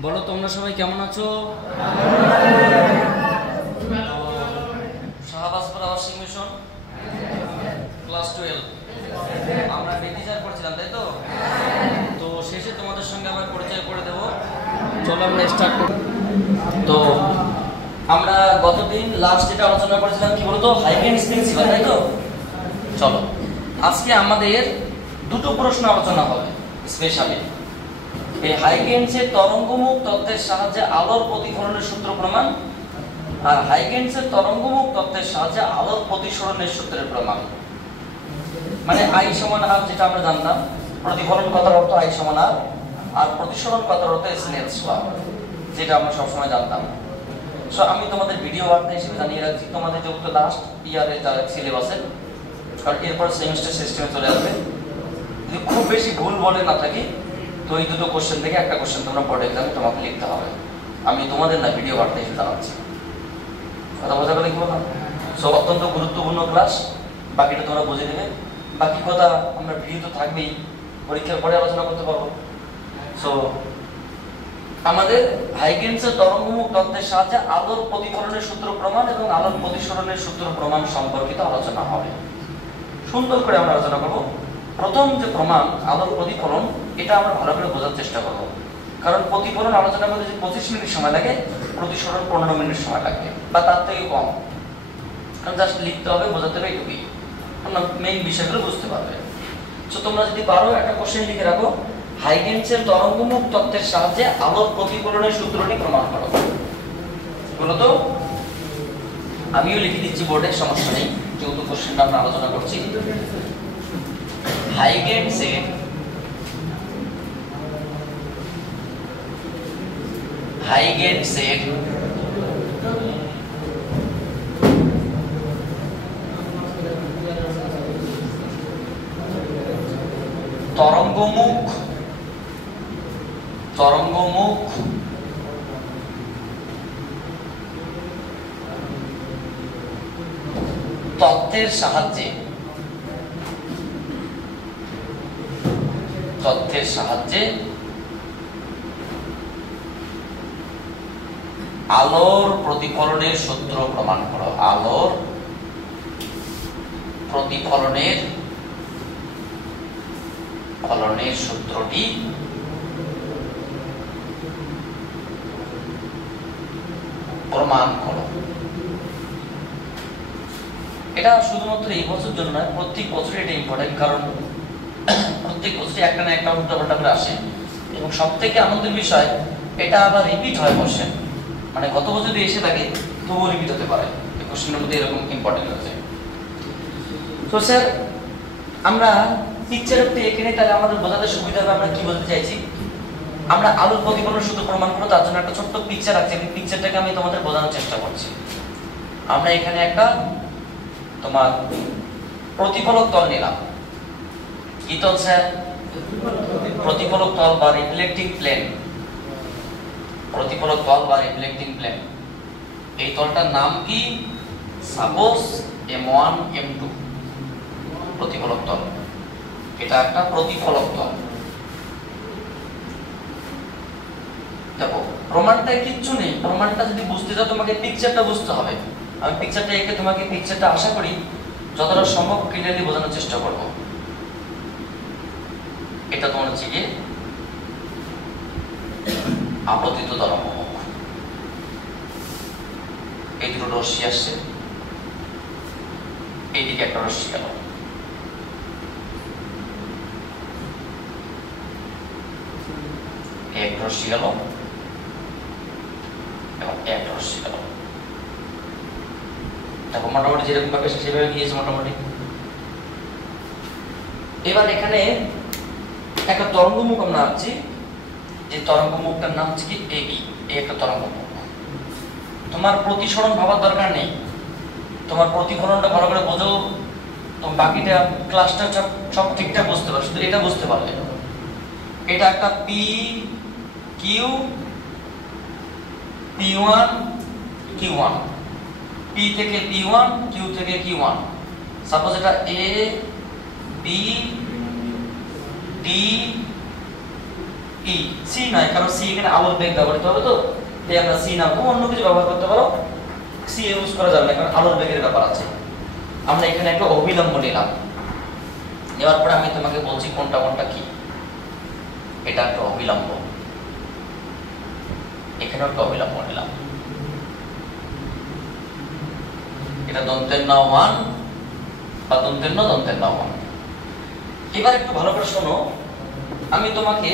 বলো তোমরা সবাই কেমন আছো? শাহবাজপুর আবাসিক মিশন ক্লাস 12 আমরা বেতিজার পড়ছিলাম, তাই তো? তো শেষে তোমাদের সঙ্গে আবার পরিচয় করে দেবো। চলো আমরা স্টার্ট করি। তো আমরা গতদিন লাস্ট যেটা আলোচনা করেছিলাম কি বলতো, হাইগেনস প্রিন্সিপাল, তাই তো? চলো আজকে আমাদের দুটো প্রশ্ন আলোচনা হবে স্পেশালি। এই হাইগেনসের তরঙ্গমুখ তত্ত্বের সাহায্যে আলোর প্রতিফলনের সূত্র প্রমাণ, আর হাইগেনসের তরঙ্গমুখ তত্ত্বের সাহায্যে আলোর প্রতিসরণের সূত্রের প্রমাণ। মানে আই সমান আর, যেটা আমরা জানতাম, প্রতিফলন কথার অর্থ আই সমান আর, আর প্রতিসরণ কথার অর্থ স্নেলস ল, যেটা আমরা সবসময় জানতাম। সো আমি তোমাদের ভিডিও বার্তা হিসেবে জানিয়ে রাখছি, তোমাদের যেহেতু লাস্ট ইয়ারের যা সিলেবাসের, কারণ এরপর সেমিস্টার সিস্টেমে চলে আসবে। যদি খুব বেশি ভুল বলে না থাকি, তো এই দুটো কোশ্চেন থেকে একটা কোশ্চেন তোমরা বোর্ড এক্সামে তোমাকে লিখতে হবে। আমি তোমাদের না ভিডিও বার্তা হিসেবে জানাচ্ছি, কথা বোঝা গেলে কি বললাম? সো অত্যন্ত গুরুত্বপূর্ণ ক্লাস, বাকিটা তোমরা বুঝে নেবে। বাকি কথা আমরা ভিডিও তো থাকবেই, পরীক্ষার পরে আলোচনা করতে পারবো। সো আমাদের হাইগেনসের তরঙ্গমুখ তত্ত্বের সাহায্যে আলোর প্রতিফলনের সূত্র প্রমাণ এবং আলোর প্রতিসরণের সূত্র প্রমাণ সম্পর্কিত আলোচনা হবে। সুন্দর করে আমরা আলোচনা করব। প্রথম যে প্রমাণ আলোর প্রতিফলন, এটা আমরা ভালো করে বোঝার চেষ্টা করব, কারণ প্রতিফলন আলোচনা করতে যে 25 মিনিট সময় লাগে, প্রতিসরণ 15 মিনিট সময় লাগবে বা তার থেকে কম। কারণ জাস্ট লিখতে হবে, বোঝাতে হবে, এইটুকুই। তোমরা মেইন বিষয়গুলো বুঝতে পারবে। তো তোমরা যদি পারো একটা কোশ্চেন লিখে রাখো, হাইগেনসের তরঙ্গমুখ তত্ত্বের সাহায্যে আলোর প্রতিফলনের সূত্রটি প্রমাণ করো। বলো তো, আমিও লিখে দিচ্ছি বোর্ডে, সমস্যা নেই, যেহেতু কোশ্চেনটা আমরা আলোচনা করছি। হাইগেনসের তরঙ্গমুখ তত্ত্বের সাহায্যে আলোর প্রতিফলনের সূত্র প্রমাণ করো। আলোর প্রতিফলনের সূত্রটি প্রমাণ করো। এটা শুধুমাত্র এই বছর জন্য নয়, প্রত্যেক বছর এটা ইম্পর্টেন্ট, কারণ প্রত্যেক বছরই একটা না একটা উল্টাপাল্টা করে আসে। এবং সব থেকে আনন্দের বিষয়, এটা আবার রিপিট হয় কোশ্চেন, মানে গত বছর যদি এসে থাকে তবুও রিপিট হতে পারে। এই কোশ্চেনের মধ্যে এরকম ইম্পর্টেন্ট আছে। তো স্যার আমরা পিকচারের তো এখানে, তাহলে আমাদের বোঝাতে সুবিধা হবে আমরা কি বলতে চাইছি। আমরা আলোর প্রতিফলনের সূত্র প্রমাণ করব, তার জন্য একটা ছোট্ট পিকচার আছে। এই পিকচারটাকে আমি তোমাদের বোঝানোর চেষ্টা করছি। আমরা এখানে একটা তোমার প্রতিফলক তল নিলাম। কি তল স্যার? প্রতিফলক তল বা রিফ্লেক্টিং প্লেন। প্রতিফলক তল বা রিফ্লেক্টিং প্লেন, এই তলটার নাম কি? সাপোজ M1 M2 প্রতিফলক তল। এটা একটা প্রতিফলক তল। দেখো প্রমাণটা কিচ্ছু নেই, প্রমাণটা যদি বুঝতে চাও তোমাকে পিকচারটা বুঝতে হবে। আমি পিকচারটা এঁকে তোমাকে পিকচারটা আশা করি যতটা সম্ভব ক্লিয়ারলি বোঝানোর চেষ্টা করব। এটা তোমার হচ্ছে গিয়ে আপতিত তরঙ্গমুখ। এই দুটো রশ্মি আসছে, এইদিকে একটা রশ্মি গেল, এক রশ্মি গেল এবং এক রশ্মি গেল। দেখো মোটামুটি যেরকম ভাবে সেভাবে গিয়েছে মোটামুটি। এবার এখানে একটা তরঙ্গমুখ আমরা আনছি, যে তরঙ্গমুখটার নাম হচ্ছে কি এবি। এই একটা তরঙ্গমুখ। তোমার প্রতিসরণ ভাবার দরকার নেই, তোমার প্রতিফলনটা ভালো করে বোঝো, তো বাকিটা ক্লাসটা সব ঠিকঠাক বুঝতে পারো, শুধু এটা বুঝতে পারলে। এটা একটা P Q P1 Q1, P থেকে P1 Q থেকে Q1। সাপোজ এটা A B D E C নয়, কারণ সি এখানে আলোর বেগ ব্যবহৃত হবে, তো তাই আমরা সি নাম অন্য কিছু ব্যবহার করতে পারো, সি ইউজ করা যাবে না কারণ আলোর বেগের ব্যাপার আছে। আমরা এখানে একটা অবিলম্ব নিলাম, এবার পরে আমি তোমাকে বলছি কোনটা কোনটা কি। এটা একটা অবিলম্ব, এখানে একটা অবিলম্ব নিলাম, এটা দন্তের ন 1 বা দন্তের ন দন্তের ন 1। এবার একটু ভালো করে শোনো, আমি তোমাকে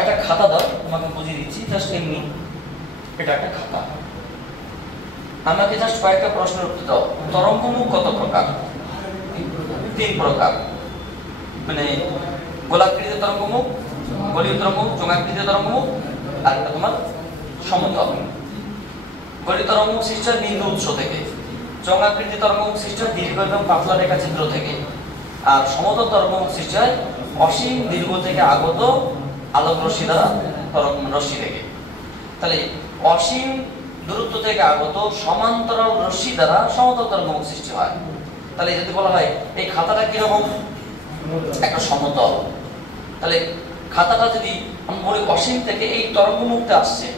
একটা খাতা দাও, তোমাকে বুঝিয়ে দিচ্ছি জাস্ট এমনি। এটা একটা খাতা, আমাকে জাস্ট কয়েকটা প্রশ্নের উত্তর দাও। তরঙ্গমুখ কত প্রকার? 3 প্রকার, মানে গোলাকৃতি তরঙ্গমুখ, গোলীয় তরঙ্গমুখ, চোঙাকৃতি তরঙ্গমুখ, আর একটা তোমার সমতল। গোলীয় তরঙ্গমুখ সৃষ্টি হয় বিন্দু উৎস থেকে, চোঙাকৃতি তরঙ্গমুখ সৃষ্টি হয় দীর্ঘ এবং পাতলা রেখাচিত্র থেকে, আর সমতল তরঙ্গমুখ সৃষ্টি হয় অসীম দীর্ঘ থেকে আগত আলোক রশ্মি দ্বারা তরঙ্গ রশ্মি থেকে। তাহলে অসীম দূরত্ব থেকে আগত সমান্তরাল রশ্মি দ্বারা সমতল তরঙ্গমুখ সৃষ্টি হয়। তাহলে যদি বলা হয় এই খাতাটা কিরকম, একটা সমতল, তাহলে খাতাটা যদি আমি বলি অসীম থেকে এই তরঙ্গমুখটা আসছে,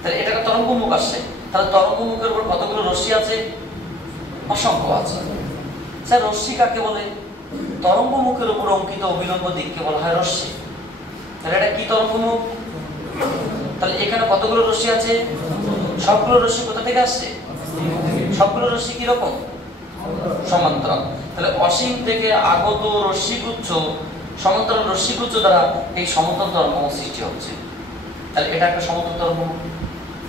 তাহলে এটা একটা তরঙ্গমুখ আসছে, তাহলে তরঙ্গমুখের উপর কতগুলো রশ্মি আছে? অসংখ্য আছে। স্যার রশ্মি কাকে বলে? তরঙ্গমুখের উপর অঙ্কিত অবিলম্ব দিককে বলা হয় রশ্মি। তাহলে এটা কি তরঙ্গমুখ? তাহলে এখানে কতগুলো রশ্মি আছে? সবগুলো রশ্মি কোথা থেকে আসছে? সবগুলো রশ্মি কি রকম? সমান্তরাল। তাহলে অসীম থেকে আগত রশ্মিগুচ্ছ সমান্তরাল রশ্মিগুচ্ছ দ্বারা এই সমতল তরঙ্গমুখ সৃষ্টি হচ্ছে। তাহলে এটা একটা সমতল তরঙ্গমুখ।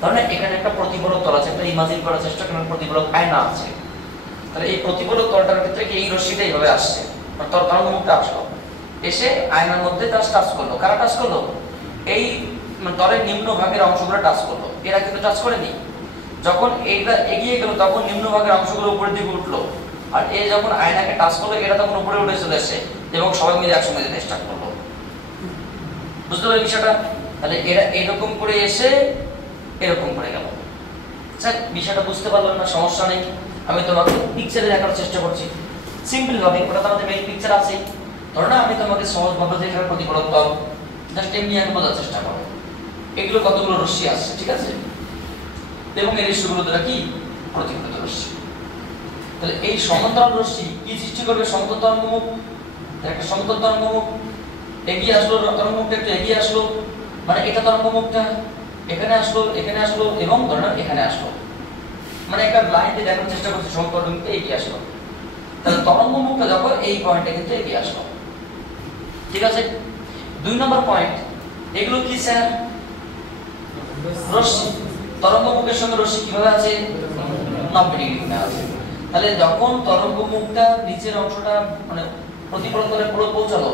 ধরেন এখানে একটা প্রতিফলক তল আছে, একটা ইমাজিন করার চেষ্টা করেন, প্রতিফলক আয়না আছে। তাহলে এই প্রতিফলক তলটার ক্ষেত্রে কি এই রশ্মিটা এইভাবে আসছে, তরঙ্গমুখটা আসলো, এসে আয়নার মধ্যে টাচ করলো। কারা টাচ করলো? এই তলের নিম্ন ভাগের অংশগুলো টাচ করলো, এরা কিন্তু টাচ করেনি। যখন এইটা এগিয়ে গেল তখন নিম্ন ভাগের অংশগুলো উপরের দিকে উঠলো, আর এই যখন আয়নাকে টাচ করলো এটা তখন উপরে উঠে চলে আসে এবং সবাই মিলে একসঙ্গে যেতে স্টার্ট করলো। বুঝতে পারলি বিষয়টা? তাহলে এরা এরকম করে এসে এরকম করে গেল। স্যার বিষয়টা বুঝতে পারলাম না, সমস্যা নেই, আমি তোমাকে পিকচারে দেখার চেষ্টা করছি সিম্পল ভাবে। ওটা তো আমাদের মেইন পিকচার আছে। ধরো না আমি তোমাকে সহজ ভাবে দেখার প্রতিফলক তল জাস্ট এমনি আগে বোঝার চেষ্টা করো। এগুলো কতগুলো রশ্মি আসছে, ঠিক আছে, এবং এই রশ্মিগুলো দ্বারা কি প্রতিফলিত রশ্মি। তাহলে এই সমান্তরাল রশ্মি কি সৃষ্টি করবে? সমতল তরঙ্গমুখ। একটা সমতল তরঙ্গমুখ এগিয়ে আসলো, তরঙ্গমুখটা একটু এগিয়ে আসলো, মানে এটা তরঙ্গমুখটা এখানে আসলো, এখানে আসলো এবং ধরো এখানে আসলো, মানে একটা লাইন দিয়ে দেখার চেষ্টা করছে সমতল তরঙ্গমুখটা এগিয়ে আসলো। তাহলে তরঙ্গমুখটা যখন এই পয়েন্টে কিন্তু এগিয়ে আসলো, ঠিক আছে। 2 নম্বর পয়েন্ট, এগুলো কি স্যার? রশ্মি। তরঙ্গমুখের সঙ্গে রশ্মি কিভাবে আছে? 90 ডিগ্রি কোণে আছে। তাহলে যখন তরঙ্গমুখটা নিচের অংশটা মানে প্রতিফলন করে পুরো পৌঁছালো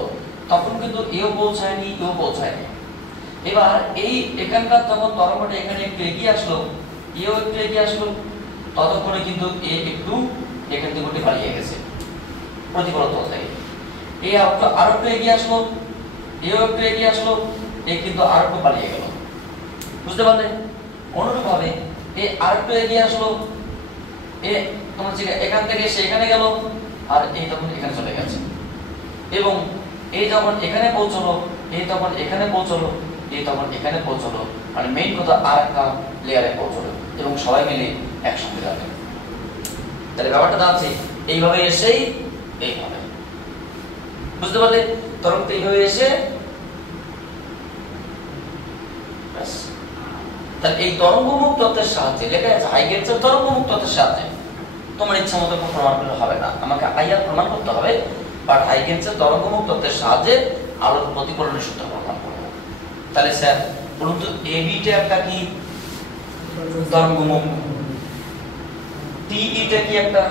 তখন কিন্তু এও পৌঁছায়নি, এও পৌঁছায়নি। এবার এই এখানকার যখন তরঙ্গটা এখানে একটু এগিয়ে আসলো, এও একটু এগিয়ে আসলো, ততক্ষণে কিন্তু এ একটু এখান থেকে উঠে পালিয়ে গেছে প্রতিফলন তল থেকে। এই আরো একটু এগিয়ে আসলো, এও একটু এগিয়ে আসলো, এ কিন্তু আর একটু পালিয়ে গেল। বুঝতে পারলে? অনুরূপ ভাবে এ আর একটু এগিয়ে আসলো, এ তোমার এখান থেকে সে এখানে গেল, আর এই তখন এখানে চলে গেছে, এবং এই যখন এখানে পৌঁছলো, এই তখন এখানে পৌঁছলো, এই তখন এখানে পৌঁছলো, মানে মেইন কথা আর একটা লেয়ারে পৌঁছলো এবং সবাই মিলে একসঙ্গে যাবে। তাহলে ব্যাপারটা দাঁড়াচ্ছে এইভাবে এসেই এইভাবে। বুঝতে পারলে? তরঙ্গ এইভাবে এসে তাহলে এই তরঙ্গমুখ তত্ত্বের সাহায্যে লেখা আছে হাইগেনসের তরঙ্গমুখ তত্ত্বের সাহায্যে তোমার ইচ্ছা মতো প্রমাণ করলে হবে না, আমাকে আইআর প্রমাণ করতে হবে, বাট হাইগেনসের তরঙ্গমুখ তত্ত্বের সাহায্যে আলোর প্রতিফলনের সূত্র প্রমাণ করব। তাহলে স্যার বলুন তো এবিটা একটা কি তরঙ্গমুখ, টিইটা কি একটা,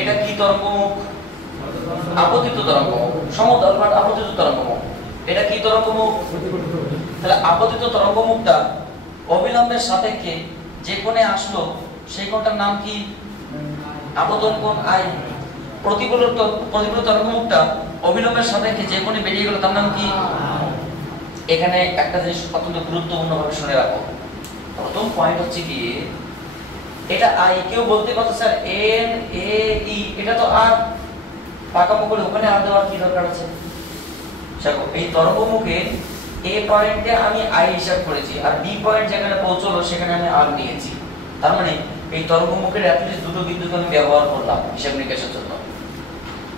এটা কি তরঙ্গমুখ? আপতিত তরঙ্গমুখ, সমতল বাট আপতিত তরঙ্গমুখ। এটা কি তরঙ্গমুখ? তাহলে আপতিত তরঙ্গমুখটা অবিলম্বের সাপেক্ষে যে কোণে আসলো সেই কোণটার নাম কি? আপতন কোণ আই। প্রতিফলিত তরঙ্গমুখটা অবিলম্বের সাপেক্ষে যে কোণে বেরিয়ে গেল তার নাম কি? এখানে একটা জিনিস অত্যন্ত গুরুত্বপূর্ণভাবে শুনে রাখো। প্রথম পয়েন্ট হচ্ছে কি এটা আই, কেউ বলতে পারতো স্যার এন এ ই, এটা তো আর পাকাপোক্ত, ওখানে আর দেওয়ার কি দরকার আছে? দেখো এই তরঙ্গমুখে এ পয়েন্টে আমি আই হিসাব করেছি আর বি পয়েন্ট যেখানে পৌঁছলো সেখানে আমি আর নিয়েছি। তার মানে এই তরঙ্গমুখের অ্যাটলিস্ট দুটো বিন্দুকে আমি ব্যবহার করলাম হিসাব নিকাশের জন্য।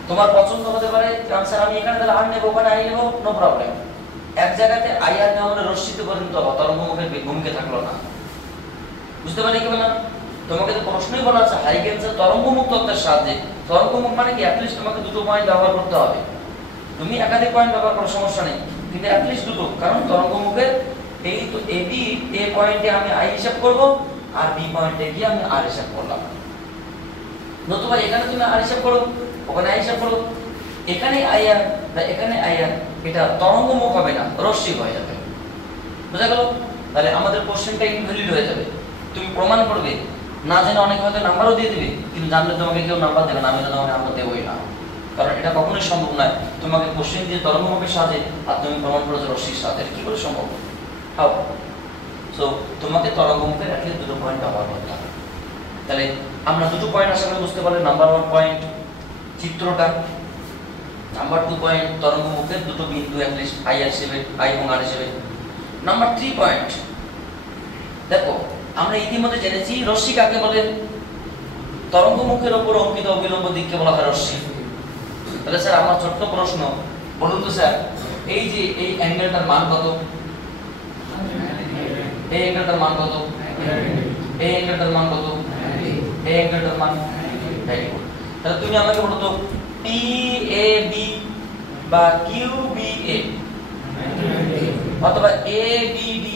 তোমার পছন্দ হতে পারে স্যার আমি এখানে তাহলে আর নেব, ওখানে আই নেব, নো প্রবলেম। এক জায়গাতে আই আর নেওয়া মানে রশ্মিতে পরিণত হওয়া, তরঙ্গমুখের ভূমিকা থাকলো না। বুঝতে পারি কি বললাম? তোমাকে তো প্রশ্নই বলা আছে হাইগেন্সের তরঙ্গমুখ তত্ত্বের সাহায্যে। তরঙ্গমুখ মানে কি অ্যাটলিস্ট তোমাকে দুটো পয়েন্ট ব্যবহার করতে হবে। তুমি একাধিক পয়েন্ট ব্যবহার করার সমস্যা নেই, কিন্তু অ্যাটলিস্ট দুটো, কারণ তরঙ্গমুখের এই তো এবি এ পয়েন্টে আমি আই হিসাব করব আর বি পয়েন্টে গিয়ে আমি আর হিসাব করলাম। নতুবা এখানে তুমি আর হিসাব করো, ওখানে আই হিসাব করো, এখানে আই আর বা এখানে আই আর, এটা তরঙ্গমুখ হবে না, রশ্মি হয়ে যাবে। বুঝা গেল? তাহলে আমাদের কোশ্চেনটা ইনভ্যালিড হয়ে যাবে। তুমি প্রমাণ করবে না জেনে, অনেকে হয়তো নাম্বারও দিয়ে দিবে, কিন্তু জানলে তোমাকে কেউ নাম্বার দেবে না, আমি তো তোমাকে নাম্বার দেবই না, কারণ এটা কখনোই সম্ভব নয়। তোমাকে কোশ্চেন দিয়ে তরঙ্গমুখের সাহায্যে আর তুমি প্রমাণ করেছো রশ্মির সাহায্যে, কি করে সম্ভব? হাউ? সো তোমাকে তরঙ্গমুখের অ্যাটলিস্ট দুটো পয়েন্ট ব্যবহার করতে হবে। তাহলে আমরা দুটো পয়েন্ট আশা করি বুঝতে পারলে। নাম্বার 1 পয়েন্ট চিত্রটা, নাম্বার 2 পয়েন্ট তরঙ্গমুখের দুটো বিন্দু অ্যাটলিস্ট আই আর হিসেবে, আই এবং আর হিসেবে। নাম্বার 3 পয়েন্ট দেখো, আমরা ইতিমধ্যে জেনেছি রশ্মি কাকে বলে। তরঙ্গমুখের উপর অঙ্কিত অবিলম্ব দিককে বলা হয় রশ্মি। তাহলে স্যার আমার ছোট্ট প্রশ্ন, বলুন তো স্যার, এই যে এই অ্যাঙ্গেলটার মান কত? এই অ্যাঙ্গেলটার মান কত? এই অ্যাঙ্গেলটার মান কত? এই অ্যাঙ্গেলটার মান? Very good. তাহলে তুমি আমাকে বলো তো PAB বা QBA অথবা ABD,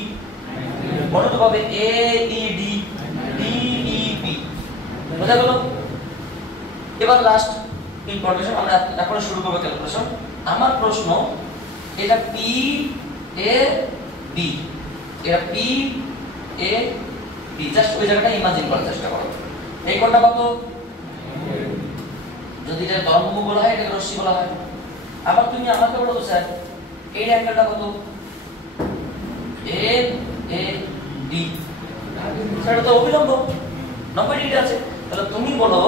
বলো তো পাবে AED, DEB। বুঝা গেল? এবার লাস্ট ইনফরমেশন, আমরা এখন শুরু করব ক্যালকুলেশন। আমার প্রশ্ন, এটা PAB, এটা PAB, জাস্ট ওই জায়গাটা ইমাজিন করার চেষ্টা করো। এই কোণটা কত? যদি এটা তরঙ্গমুখ বলা হয়, এটাকে রশ্মি বলা হয়। আবার তুমি আমাকে বলো তো স্যার, এই অ্যাঙ্গেলটা কত? AAD, সেটা তো অবিলম্ব 90 ডিগ্রি আছে। তাহলে তুমি বলো,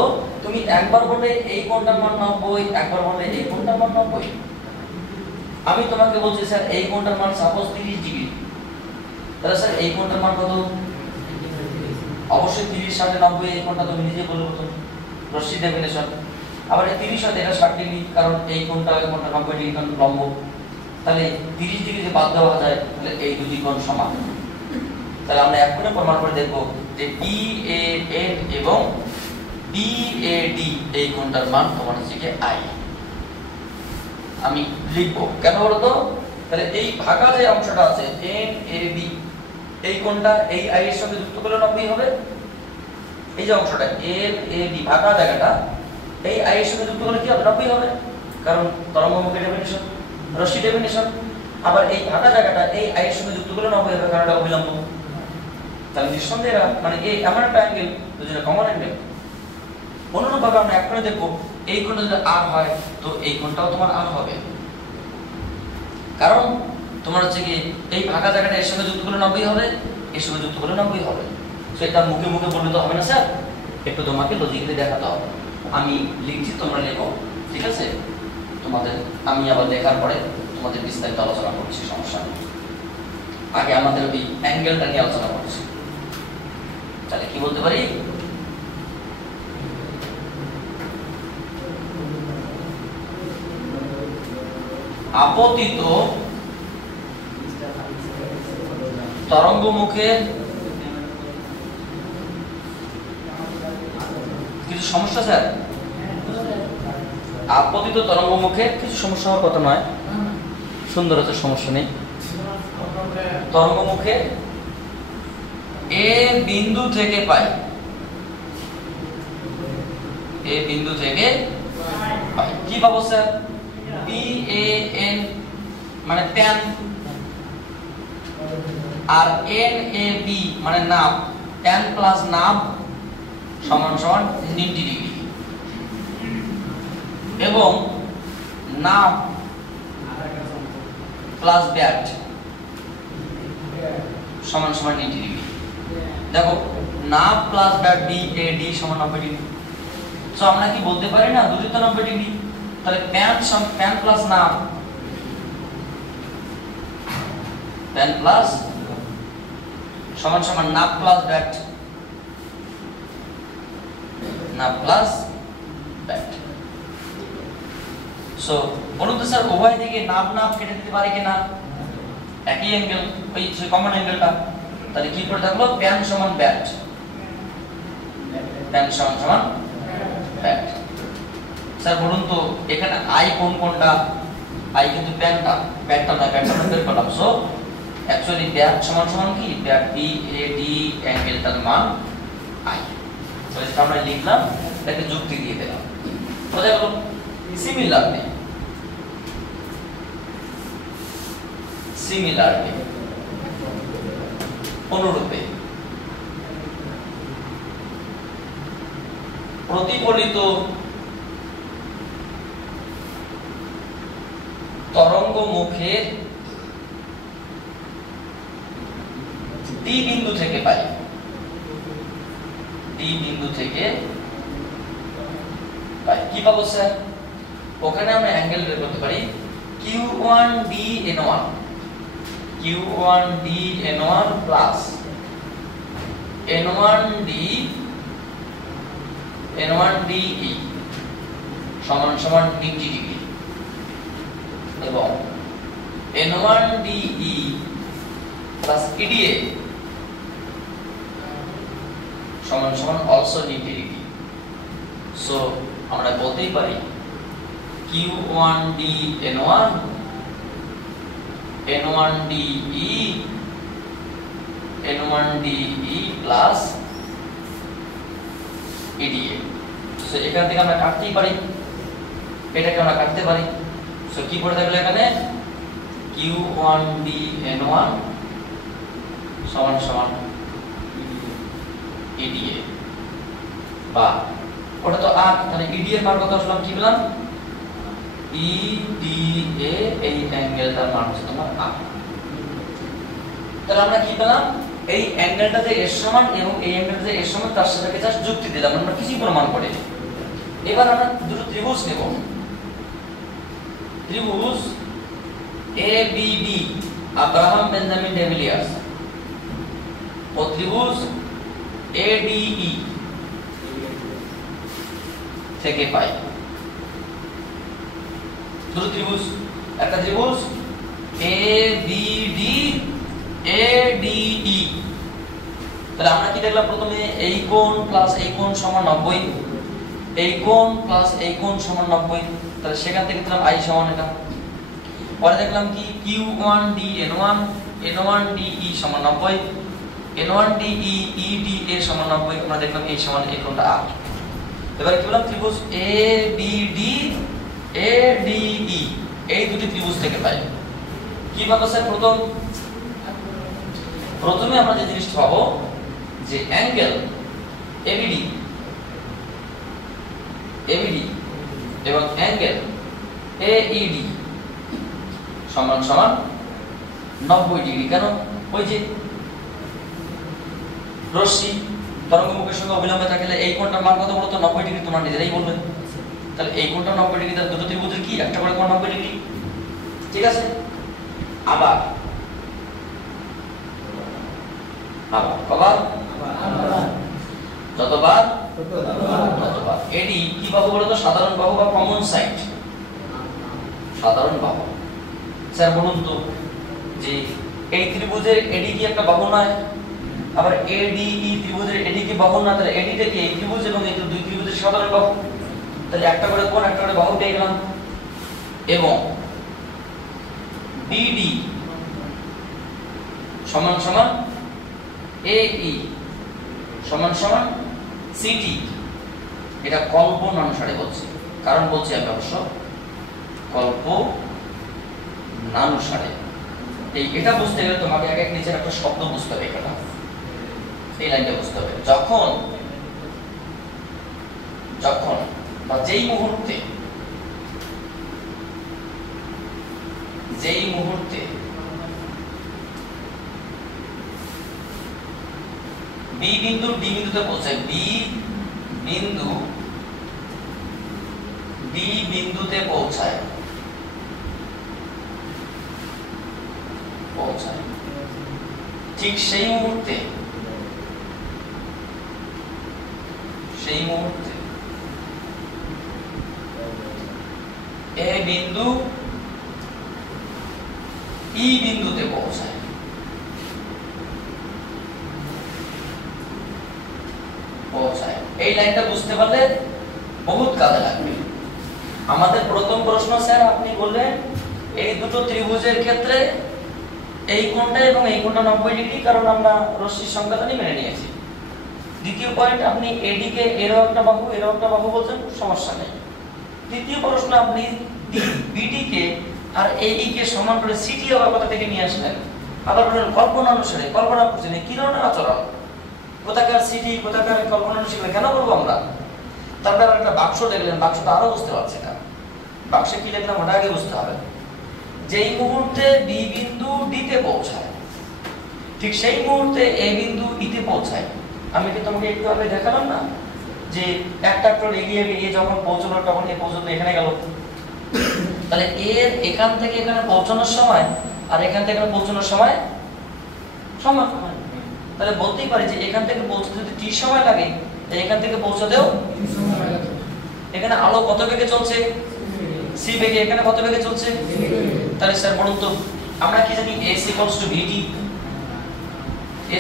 তুমি একবার বলে এই কোণটার মান 90, একবার বলে এই কোণটার মান 90। আমি তোমাকে বলছি স্যার এই কোণটার মান সাপোজ 30 ডিগ্রি, তাহলে স্যার এই কোণটার মান কত? অবশ্যই 30 সাথে 90, এই কোণটা তুমি নিজে বলে বলো, রশ্মি ডেফিনেশন। আবার এই 30 সাথে এটা 60 ডিগ্রি, কারণ এই কোণটা এই কোণটা 90 ডিগ্রি লম্ব। তাহলে 30 ডিগ্রি যে বাদ দেওয়া যায়, তাহলে এই দুটি কোণ সমান। তাহলে আমরা এখনো প্রমাণ করে দেখব যে PAN এবং BAD এই কোণটার মান তোমার হচ্ছে কি আই। আমি লিখবো কেন বলতো? তাহলে এই ভাগা যে অংশটা আছে NAB, এই কোণটা এই আই এর সঙ্গে যুক্ত করলে 90 হবে। এই যে অংশটা NAB ভাগা জায়গাটা, এই আই এর সঙ্গে যুক্ত করলে কি হবে? 90 হবে, কারণ তরঙ্গমুখের ডেফিনিশন, রশ্মি ডেফিনিশন। আবার এই ভাগা জায়গাটা এই আই এর সঙ্গে যুক্ত করলে 90 হবে, কারণ এটা অবিলম্ব। তাহলে নিঃসন্দেহে মানে এই এমন একটা অ্যাঙ্গেল দুজনে কমন অ্যাঙ্গেল। অনুরূপভাবে আমরা এখন দেখব এই কোণটা যদি আর হয়, তো এই কোণটাও তোমার আর হবে, কারণ তোমার হচ্ছে কি এই ফাঁকা জায়গাটা এর সঙ্গে যুক্ত করলে 90 হবে, এর সঙ্গে যুক্ত করলে 90 হবে। তো এটা মুখে মুখে বললে তো হবে না স্যার, একটু তোমাকে লজিক্যালি দেখাতে হবে। আমি লিখছি, তোমরা লেখো, ঠিক আছে? তোমাদের আমি আবার লেখার পরে তোমাদের বিস্তারিত আলোচনা করছি, সমস্যা নেই। আগে আমাদের ওই অ্যাঙ্গেলটা নিয়ে আলোচনা করছি। তাহলে কি বলতে পারি? আপতিত তরঙ্গমুখের কিছু সমস্যা স্যার, আপতিত তরঙ্গমুখের কিছু সমস্যা হওয়ার কথা নয়, সুন্দর আছে, সমস্যা নেই। তরঙ্গমুখে এ বিন্দু থেকে পাই, এ বিন্দু থেকে পাই কি পাবো স্যার? PAN মানে প্যান, আর NAB মানে নাব, প্যান প্লাস নাব সমান সমান 90 ডিগ্রি, এবং নাব প্লাস ব্যাট সমান সমান 90 ডিগ্রি। দেখো নাব প্লাস ব্যাট BAD সমান 90 ডিগ্রি। তো আমরা কি বলতে পারি না দুটোই তো 90 ডিগ্রি? তাহলে প্যান প্লাস নাব প্যান প্লাস সমান সমান নাপ প্লাস ব্যাট, নাপ প্লাস ব্যাট। সো বলুন তো স্যার উভয় দিকে নাপ নাপ কেটে দিতে পারে কিনা? একই অ্যাঙ্গেল, ওই কমন অ্যাঙ্গেলটা, তাহলে কি করে থাকলো প্যান সমান ব্যাট, প্যান সমান সমান ব্যাট। স্যার বলুন তো এখানে আই কোনটা? আই কিন্তু প্যানটা, ব্যাটটা নয়, ব্যাটটা আমরা বের করলাম। সো অ্যাকচুয়ালি ব্যাট সমান সমান কি ব্যাট বি এ ডি অ্যাঙ্গেলটার মান আই। তো যেটা আমরা লিখলাম এটাকে যুক্তি দিয়ে দিলাম, বোঝা গেল? সিমিলারলি অনুরূপে প্রতিফলিত তরঙ্গ মুখের ডি বিন্দু থেকে পাই, ডি বিন্দু থেকে পাই কি পাবো স্যার? ওখানে আমরা অ্যাঙ্গেল বের করতে পারি Q1DN1, Q1DN1 প্লাস N1DE সমান সমান 90 ডিগ্রি, এবং N1DE প্লাস EDA সমান সমান also 90 ডিগ্রি। সো আমরা বলতেই পারি Q1DN1 N1DE N1DE plus EDA। So এখান থেকে আমরা কাটতেই পারি, এটাকে আমরা কাটতে পারি। সো কি পড়ে থাকলো এখানে Q1DN1 সমান সমান EDA, বা ওটা তো আর, তাহলে EDA এর মান কত আসলাম কি বললাম? EDA এই অ্যাঙ্গেলটার মান হচ্ছে তোমার আর। তাহলে আমরা কি পেলাম? এই অ্যাঙ্গেলটা যে এর সমান এবং এই অ্যাঙ্গেলটা যে এর সমান তার সাথে জাস্ট যুক্তি দিলাম, আমরা কিছু প্রমাণ করে। এবার আমরা দুটো ত্রিভুজ নেব, ত্রিভুজ ABD আব্রাহাম বেঞ্জামিন ডেভিলিয়ার্স ও ত্রিভুজ ADE থেকে পাই। দুটো ত্রিভুজ, একটা ত্রিভুজ ABD ADE। তাহলে আমরা কি দেখলাম? প্রথমে এই কোণ প্লাস এই কোণ সমান 90, এই কোণ প্লাস এই কোণ সমান 90, তাহলে সেখান থেকে দেখলাম I সমান এটা। পরে দেখলাম কি Q1DN1 N1DE সমান 90, N1DE EDA সমান 90, আমরা দেখলাম এই সমান এই কোণটা R। এবারে কি বললাম? ত্রিভুজ ABD ADE এই দুটি ত্রিভুজ থেকে পাই। কি পাবো স্যার? প্রথমে আমরা যে জিনিসটা পাবো যে অ্যাঙ্গেল ABD এবং অ্যাঙ্গেল AED সমান সমান 90 ডিগ্রি। কেন? ওই যে রশ্মি তরঙ্গমুখের সঙ্গে অবিলম্বে থাকলে এই কোণটার মান কত বলতো? 90 ডিগ্রি, তোমরা নিজেরাই বলবে। তাহলে এই কোণটা 90 ডিগ্রি, তার দুটো ত্রিভুজের কি একটা করে কোণ 90 ডিগ্রি, ঠিক আছে? আবার কবার যতবার এডি কি বাহু বলে তো? সাধারণ বাহু বা কমন সাইড, সাধারণ বাহু। স্যার বলুন তো যে এই ত্রিভুজের এডি কি একটা বাহু নয়? আবার ADE ত্রিভুজের এডি কি বাহু না? তাহলে এডিটা কি এই ত্রিভুজ এবং এই দুই ত্রিভুজের সাধারণ বাহু, তাহলে একটা করে কোণ একটা করে বাহু পেয়ে গেলাম। এবং BD সমান সমান AE সমান সমান CT। এটা কল্পনানুসারে বলছি, কারণ বলছি আমি অবশ্য কল্পনানুসারে। এটা বুঝতে গেলে তোমাকে আগে নিচের একটা শব্দ বুঝতে হবে, এটা এই লাইনটা বুঝতে হবে। যখন বা যেই মুহূর্তে B বিন্দু D বিন্দুতে পৌঁছায়, B বিন্দু D বিন্দুতে পৌঁছায় ঠিক সেই মুহূর্তে এ বিন্দু ই বিন্দুতে পৌঁছায়। এই লাইনটা বুঝতে পারলে বহুত কাজে লাগবে। আমাদের প্রথম প্রশ্ন স্যার আপনি বললেন এই দুটো ত্রিভুজের ক্ষেত্রে এই কোণটা এবং এই কোণটা 90 ডিগ্রি, কারণ আমরা রশ্মির সংখ্যাটা মেনে নিয়েছি। দ্বিতীয় পয়েন্ট, আপনি এডি কে এরও একটা বাহু বলছেন, সমস্যা নেই। তৃতীয় প্রশ্ন, আপনি বিডি কে আর এই কে সমান করে সিটি আবার কোথা থেকে নিয়ে আসলেন? আবার বলেন কল্পনা অনুসারে, কল্পনা করছেন কি ধরনের আচরণ, কোথাকার সিটি কোথাকার কল্পনা অনুসারে কেন করবো আমরা? তারপর একটা বাক্স দেখলেন, বাক্সটা আরো বুঝতে পারছি না, বাক্সে কি লিখলাম ওটা আগে বুঝতে হবে। যেই মুহূর্তে বি বিন্দু ডি তে পৌঁছায়, ঠিক সেই মুহূর্তে এ বিন্দু ই তে পৌঁছায়। আমি কি তোমাকে একটু আগে দেখালাম না যে একটা এগিয়ে এ যখন পৌঁছলো তখন এ পৌঁছলো এখানে গেল। তাহলে এর এখান থেকে এখানে পৌঁছানোর সময় আর এখান থেকে এখানে পৌঁছানোর সময় সমান। তাহলে বলতেই পারি যে এখান থেকে পৌঁছতে যদি টি সময় লাগে, এখান থেকে পৌঁছাতেও এখানে আলো কত বেগে চলছে? সি বেগে। এখানে কত বেগে চলছে? তাহলে স্যার বলুন তো, আমরা কি জানি s = vt,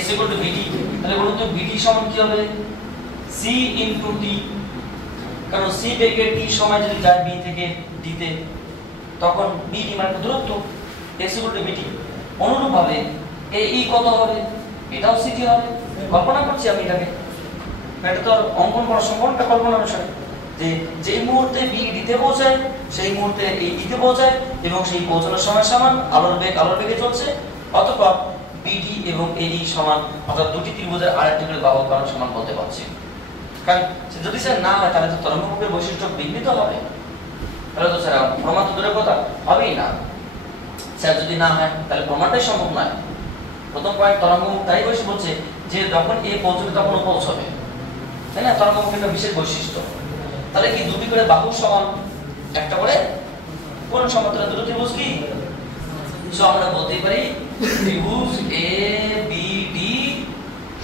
s = vt। তাহলে বলুন তো vt সমান কি হবে? c * t, কারণ c বেগে t সময় যদি যায় b থেকে d তে, তখন b d মানে দূরত্ব, s = vt। অনুরূপভাবে ae কত হবে? এটাও ct হবে। কল্পনা করছি আমি এটাকে, এটা তো অঙ্কন করা সম্ভব না, কল্পনা অনুসারে। যে যেই মুহূর্তে বি ডি তে পৌঁছায় সেই মুহূর্তে এই ই তে পৌঁছায় এবং সেই পৌঁছানোর সময় সমান, আলোর বেগে চলছে, অথবা বিডি এবং এই সমান, অর্থাৎ দুটি ত্রিভুজের আরেকটি করে বাহু কারণ সমান বলতে পারছি। কারণ যদি স্যার না হয় তাহলে তো তরঙ্গমুখের বৈশিষ্ট্য বিঘ্নিত হবে, তাহলে তো স্যার প্রমাণ তো দূরের কথা হবেই না। স্যার যদি না হয় তাহলে প্রমাণটাই সম্ভব নয়। প্রথম পয়েন্ট, তরঙ্গমুখ তাই বৈশিষ্ট্য বলছে যে যখন এ পৌঁছবে তখন ও পৌঁছবে, তাই না? তরঙ্গমুখের একটা বিশেষ বৈশিষ্ট্য। তাহলে কি দুটি করে বাহু সমান, একটা করে কোণ সমান, তাহলে দুটো ত্রিভুজ কি? সো আমরা বলতেই পারি ত্রিভুজ এ বি ডি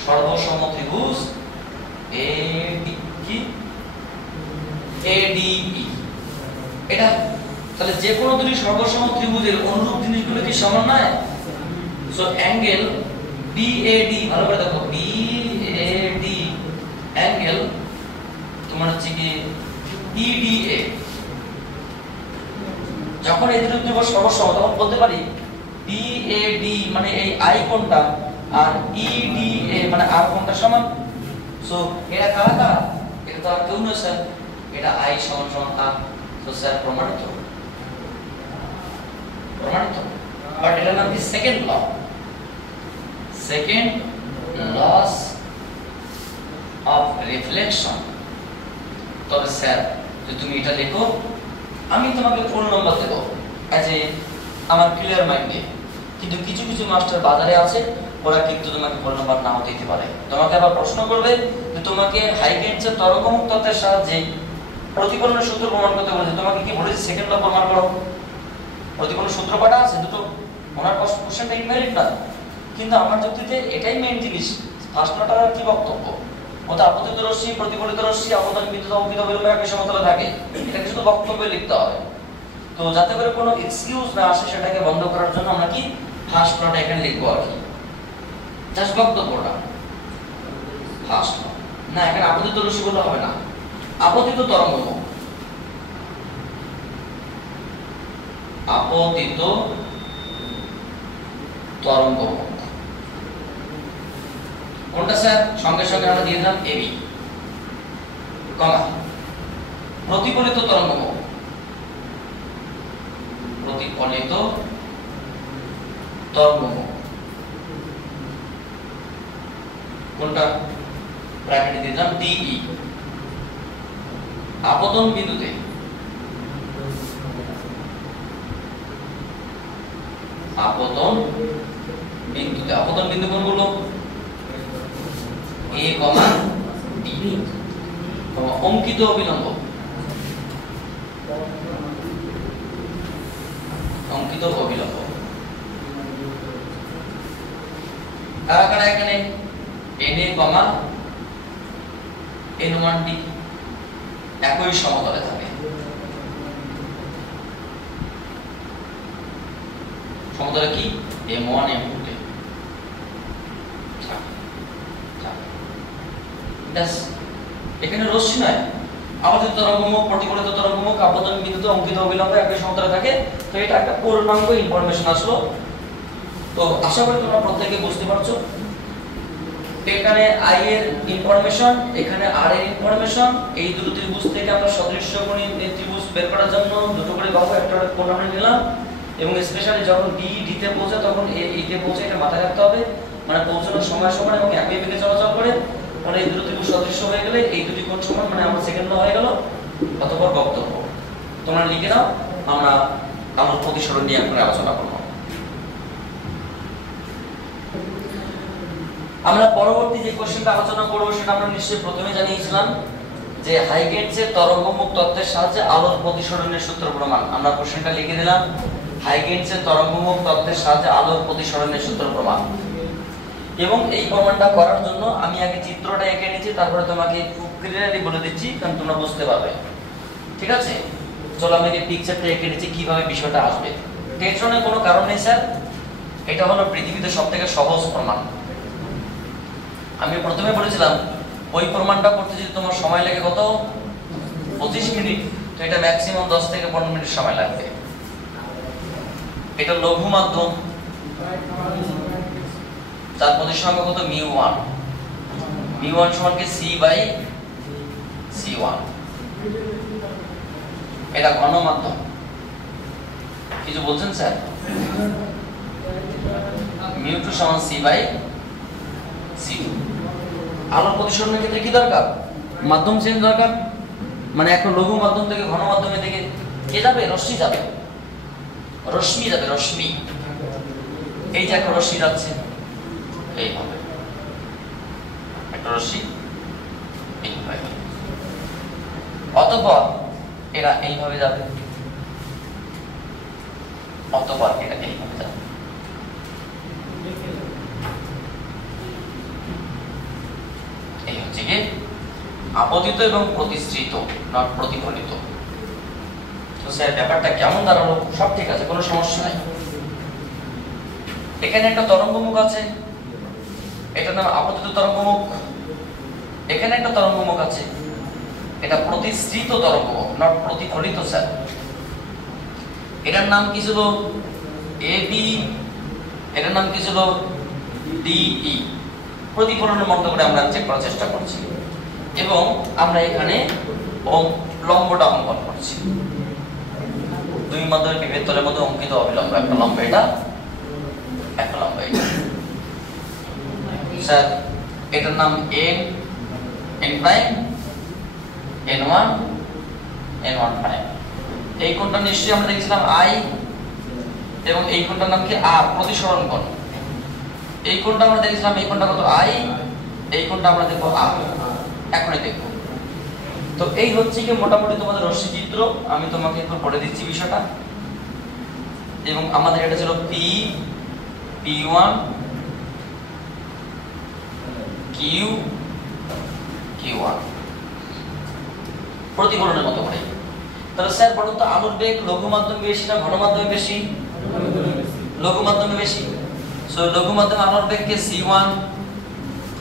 সর্বসম ত্রিভুজ এ ডি কি এডিই। এটা তাহলে যে কোনো দুটি সর্বসম ত্রিভুজের অনুরূপ জিনিসগুলো কি সমান নয়? সো অ্যাঙ্গেল বিএডি, ভালো করে দেখো, বিএডি অ্যাঙ্গেল তোমার হচ্ছে কি ইডিএ, যখন এই দুটো ত্রিভুজ সর্বসম তখন বলতে পারি বিএডি মানে এই আই কোণটা আর ইডিএ মানে আর কোণটা সমান। সো এটা কারা কারা? এটা তো আর কেউ নয় স্যার, এটা আই সমান সমান আর। তো স্যার প্রমাণিত, বাট এটা নাম কি সেকেন্ড লস অফ রিফ্লেকশন। তবে স্যার যদি তুমি এটা লেখো, আমি তোমাকে ফুল নাম্বার দেব এজ এ আমার ক্লিয়ার মাইন্ডে, কিন্তু কিছু কিছু মাস্টার বাজারে আছে, ওরা কিন্তু তোমাকে ফুল নাম্বার নাও দিতে পারে। তোমাকে আবার প্রশ্ন করবে যে তোমাকে হাইগেন্সের তরঙ্গমুখ তত্ত্বের সাহায্যে প্রতিফলনের সূত্র প্রমাণ করতে বলেছে, তোমাকে কি বলেছে সেকেন্ড ল প্রমাণ করো। প্রতিফলনের সূত্র পাটা আছে দুটো, ওনার কোশ্চেনটা ইনভ্যালিড না, কিন্তু আমার যুক্তিতে এটাই মেইন জিনিস। ফার্স্ট লটার কি বক্তব্য? ওটা আপতিত রশ্মি, প্রতিফলিত রশ্মি, আপতন বিদ্যুৎ অববিত বিলম্ব একই সমতলে থাকে, এটাকে শুধু বক্তব্যে লিখতে হবে। তো যাতে করে কোনো এক্সকিউজ না আসে সেটাকে বন্ধ করার জন্য আমরা কি ফার্স্ট লটা এখানে লিখবো আর কি, জাস্ট বক্তব্যটা ফার্স্ট ল। না, এখানে আপতিত রশ্মি বললে হবে না, আপতিত তরঙ্গমুখ, আপতিত তরঙ্গমুখ কোনটা স্যার? সঙ্গে সঙ্গে আমরা দিয়ে দিলাম এবি, কমা প্রতিফলিত তরঙ্গমুখ, প্রতিফলিত তরঙ্গমুখ কোনটা? ব্র্যাকেটে দিয়ে দিলাম ডিই। আপতন বিন্দুতে আপতন বিন্দু কোনগুলো? এ কমা ডি, অঙ্কিত অবিলম্ব, কারা এখানে NA, N1D একই সমতলে থাকে। সমতলে কি M1 M2 তে এখানে রশ্মি নয়, আমাদের তরঙ্গমুখ, প্রতিফলিত তরঙ্গমুখ, আপতন বিন্দুতে অঙ্কিত অবিলম্ব একই সমতলে থাকে। তো এটা একটা পূর্ণাঙ্গ ইনফরমেশন আসলো। তো আশা করি তোমরা প্রত্যেকে বুঝতে পারছো। এখানে I এর ইনফরমেশন, এখানে R এর ইনফরমেশন। এই দুটো ত্রিভুজ থেকে আমরা সদৃশ্যকোণী ত্রিভুজ বের করার জন্য দুটো করে বাহু একটা কোণ আমরা নিলাম, এবং স্পেশালি যখন B D তে পৌঁছে তখন A E তে পৌঁছে, এটা মাথায় রাখতে হবে। মানে পৌঁছানোর সময় সমান এবং একই বেগে চলাচল করে। মানে এই দুটো ত্রিভুজ সদৃশ্য হয়ে গেলে এই দুটি কোণ সমান, মানে আমার সেকেন্ড ল হয়ে গেল। অথবা বক্তব্য তোমরা লিখে নাও, আমরা আলোর প্রতিসরণ নিয়ে এখন আলোচনা করব। আমরা পরবর্তী যে কোশ্চেনটা আলোচনা করব সেটা আমরা নিশ্চয়ই প্রথমে জানিয়েছিলাম যে হাইগেনসের তরঙ্গমুখ তত্ত্বের সাহায্যে আলোর প্রতিসরণের সূত্র প্রমাণ। আমরা কোশ্চেনটা লিখে দিলাম, হাইগেনসের তরঙ্গমুখ তত্ত্বের সাহায্যে আলোর প্রতিসরণের সূত্র প্রমাণ। এবং এই প্রমাণটা করার জন্য আমি আগে চিত্রটা এঁকে নিয়েছি, তারপরে তোমাকে খুব ক্লিয়ারলি বলে দিচ্ছি, কারণ তোমরা বুঝতে পারবে। ঠিক আছে, চলো আমি এই পিকচারটা এঁকে নিচ্ছি কিভাবে বিষয়টা আসবে। টেনশনের কোনো কারণ নেই স্যার, এটা হলো পৃথিবীতে সবথেকে সহজ প্রমাণ। আমি প্রথমে বলেছিলাম ওই প্রমাণটা করতে যদি তোমার সময় লাগে কত, 25 মিনিট, তো এটা ম্যাক্সিমাম 10 থেকে 15 মিনিট সময় লাগবে। এটা লঘু মাধ্যম, তার প্রতিসংখ্যা কত, μ1। μ1 সমান কি C/C1। এটা ঘন মাধ্যম। কিছু বলছেন স্যার? μ2 সমান C/C2। আলোর প্রতিসরণের ক্ষেত্রে কি দরকার, মাধ্যম চেঞ্জ দরকার। মানে একটা লঘু মাধ্যম থেকে ঘন মাধ্যমের দিকে কে যাবে, রশ্মি যাবে, রশ্মি যাবে, রশ্মি। এই যে একটা রশ্মি যাচ্ছে এইভাবে, একটা রশ্মি এইভাবে, অতঃপর এরা এইভাবে যাবে, অতঃপর এটা এইভাবে যাবে। এই হচ্ছে কি আপতিত এবং প্রতিসৃত, নট প্রতিফলিত। তো স্যার ব্যাপারটা কেমন দাঁড়ালো? সব ঠিক আছে, কোনো সমস্যা নাই। এখানে একটা তরঙ্গমুখ আছে, এটার নাম আপতিত তরঙ্গমুখ। এখানে একটা তরঙ্গমুখ আছে, এটা প্রতিসৃত তরঙ্গমুখ, নট প্রতিফলিত স্যার। এটার নাম কি ছিল, AB, এটার নাম কি ছিল, DE। প্রতিফলনের মতো করে আমরা চেক করার চেষ্টা করছি, এবং আমরা এখানে লম্বটা অঙ্কন করছি। দুই মাধ্যমের বিভেদ তলের মধ্যে অঙ্কিত অবিলম্ব, একটা লম্ব এটা, একটা লম্ব এটা। স্যার এটার নাম N prime, N1, N1 prime. এই কোণটা নিশ্চয়ই আমরা দেখছিলাম I, এবং এই কোণটার নাম কি R, প্রতিসরণ কোণ। এই কোণটা আমরা দেখছিলাম, এই কোণটা কত, I, এই কোণটা আমরা দেখব R, এখনই দেখব। তো এই হচ্ছে কি মোটামুটি তোমাদের রশ্মি চিত্র। আমি তোমাকে একটু পড়ে দিচ্ছি বিষয়টা। এবং আমাদের এটা ছিল P1 Q1 প্রতিফলনের মতো করে। তাহলে স্যার বলুন তো আলোর বেগ লঘু মাধ্যমে বেশি না ঘন মাধ্যমে বেশি? লঘু মাধ্যমে বেশি। সো লঘু মাধ্যমে আলোর বেগ কে C1,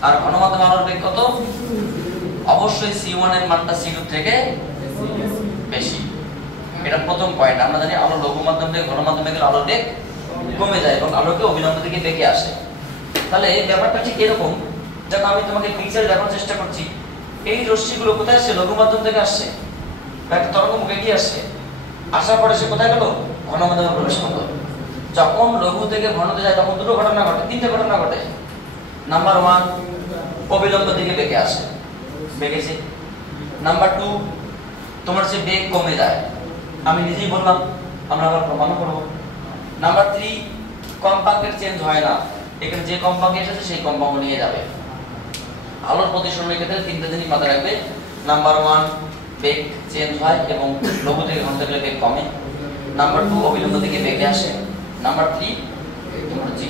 আর ঘন মাধ্যমে আলোর বেগ কত? অবশ্যই C1 এর মানটা C2 থেকে বেশি। এটা প্রথম পয়েন্ট। আমরা জানি আলো লঘু মাধ্যম থেকে ঘন মাধ্যমে গেলে আলোর বেগ কমে যায় এবং আলোকে অবিলম্ব দিকে বেগে আসে। তাহলে ব্যাপারটা ঠিক এরকম, যখন আমি তোমাকে পিকচারে দেখানোর চেষ্টা করছি, এই রশ্মিগুলো কোথায় আসছে? লঘু মাধ্যম থেকে আসছে, একটা তরঙ্গমুখ এগিয়ে আসছে, আসার পরে সে কোথায় গেল? ঘন মাধ্যমে প্রবেশ করলো। যখন লঘু থেকে ঘনতে যায় তখন দুটো ঘটনা ঘটে, তিনটে ঘটনা ঘটে। নাম্বার 1, অবিলম্ব দিকে বেগে আসে, বেগেছে। নাম্বার 2, তোমার যে বেগ কমে যায়, আমি নিজেই বললাম, আমরা আবার প্রমাণ করব। নাম্বার 3, কম্পাঙ্কের চেঞ্জ হয় না, এখানে যে কম্পাঙ্কে এসেছে সেই কম্পাঙ্ক নিয়ে যাবে। আলোর প্রতিসরণের ক্ষেত্রে তিনটে জিনিস মাথায় রাখবে। নাম্বার 1, বেগ চেঞ্জ হয় এবং লঘু থেকে ঘন গেলে বেগ কমে। নাম্বার 2, অবিলম্ব দিকে বেগে আসে। নাম্বার 3, তোমার হচ্ছে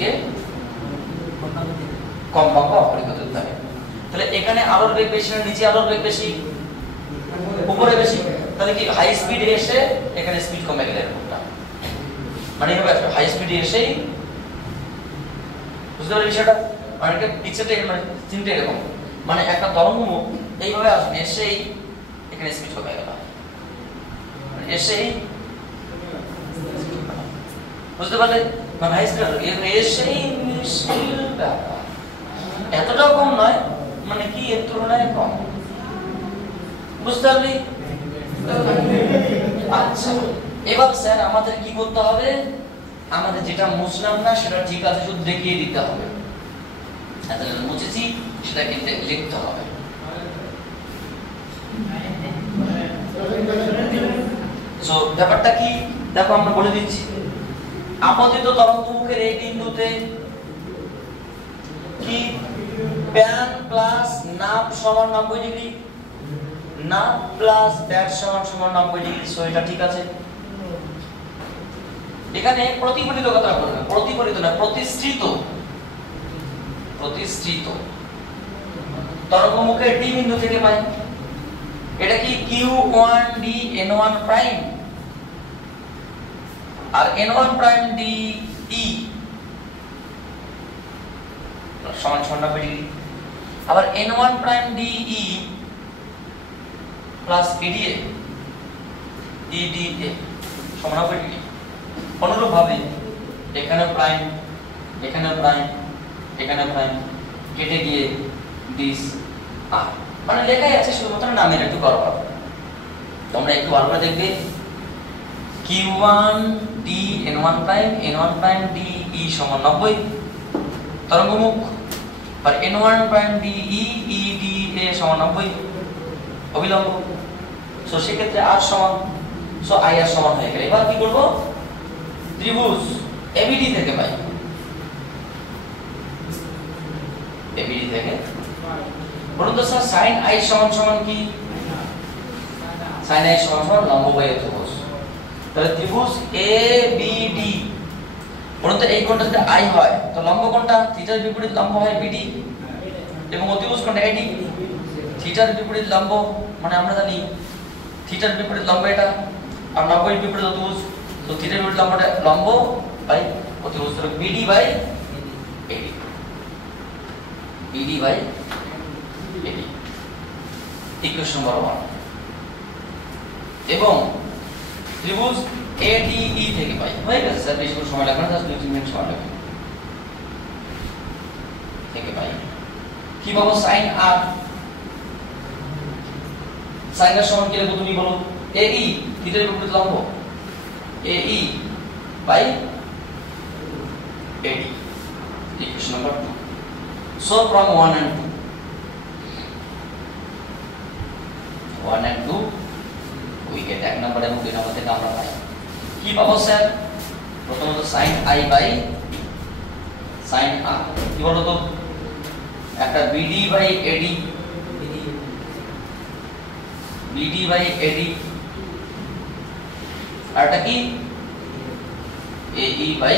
কম্পাঙ্ক অপরিবর্তিত থাকতে হবে। তাহলে এখানে আলোর বেগ বেশি না নিচে আলোর বেগ বেশি? উপরে বেশি। তাহলে কি হাই স্পিডে এসে এখানে স্পিড কমে গেলে এরকমটা, মানে এভাবে হাই স্পিডে এসেই, বুঝতে পারলি বিষয়টা? মানে একটা পিকচারটা মানে চিন্তা এরকম, মানে একটা তরঙ্গমুখ এইভাবে আসবে, এসেই এখানে স্পিড কমে গেল, এসেই, বুঝতে পারলে? মানে হাই স্পিড এসেই এতটাও কম নয়, মানে কি এর তুলনায় কম, বুঝতে পারলি? আচ্ছা, এবার স্যার আমাদের কি করতে হবে? আমাদের যেটা মুছলাম না সেটা ঠিক আছে শুধু দেখিয়ে দিতে হবে। মুছেছি সেটা কিন্তু লিখতে হবে। সো ব্যাপারটা কি দেখো, আমরা বলে দিচ্ছি। আপতিত তরঙ্গমুখের এই বিন্দুতে কি প্যান প্লাস নাভ সমান 90 ডিগ্রি, নাভ প্লাস ব্যাট সমান 90 ডিগ্রি। সো এটা ঠিক আছে। এখানে প্রতিফলিত কথা বলবেন, প্রতিফলিত না, প্রতিসৃত, প্রতিসৃত তরঙ্গমুখের ডি বিন্দু থেকে পাই। এটা কি q1d n1 প্রাইম আর n1 প্রাইম d e সমান 90 ডিগ্রি। আবার n1 prime d e plus eda eda সমান 90 ডিগ্রি। অনুরূপ ভাবে এখানে প্রাইম, এখানে প্রাইম, এখানে প্রাইম কেটে গিয়ে দিস আর, মানে লেখাই আছে, শুধুমাত্র নামের একটু করো। তোমরা একটু ভালো করে দেখবে, q1d n1 prime n1 prime d e সমান 90 তরঙ্গমুখ, আর n1 prime d e e d a সমান 90 অবিলম্ব। সো সেক্ষেত্রে r সমান, সো i r সমান হয়ে গেল। এবার কি করব? ত্রিভুজ ABD থেকে পাই, ABD থেকে বলুন তো স্যার sin i সমান সমান কি? sin i সমান সমান লম্ব বাই অতিভুজ। তাহলে ত্রিভুজ ABD, বলুন তো এই কোণটা যদি i হয় তো লম্ব কোণটা থিটার বিপরীত লম্ব হয় BD, এবং অতিভুজ কোণটা AD। থিটার বিপরীত লম্ব মানে আমরা জানি থিটার বিপরীত লম্ব এটা, আর 90 এর বিপরীত অতিভুজ। তো থিটার বিপরীত লম্বটা লম্ব বাই অতিভুজ, তাহলে BD by AD, BD by AD equation number 1। এবং ত্রিভুজ ADE থেকে পাই, হয়ে গেছে স্যার, বেশি সময় লাগবে না, জাস্ট 2-3 মিনিট সময় লাগবে, থেকে পাই। কি পাবো? sin r, sin r সমান কি লিখবো তুমি বলো? AE থিটার বিপরীত লম্ব, AE by AD equation number 2। So from 1 and 2, 1 and 2 we get 1 number এবং 2 নম্বর থেকে আমরা পাই কি পাবো স্যার? প্রথমত sin i by sin r, কি বলো তো? একটা BD by AD, BD by AD, আর এটা কি AE বাই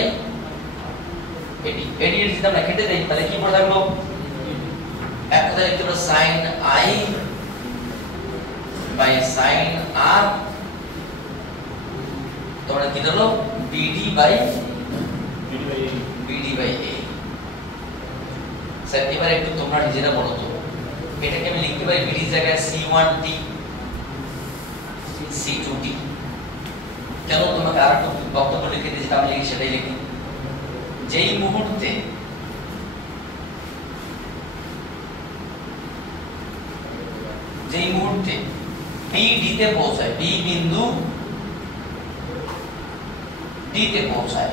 AD। AD এর যদি আমরা কেটে দেই তাহলে কি পড়ে থাকলো? একটা লিখতে পারো sin i by sin r, তোমরা কি হলো? BD by A। স্যার এবারে একটু তোমরা নিজেরা বলো তো, এটাকে আমি লিখতে পারি BD এর জায়গায় C1D C2D, কেন? তোমাকে আর একটু বক্তব্য লিখে দিয়েছি, আমি লিখি সেটাই লিখি। যেই মুহূর্তে B D তে পৌঁছায়, B বিন্দু D তে পৌঁছায়,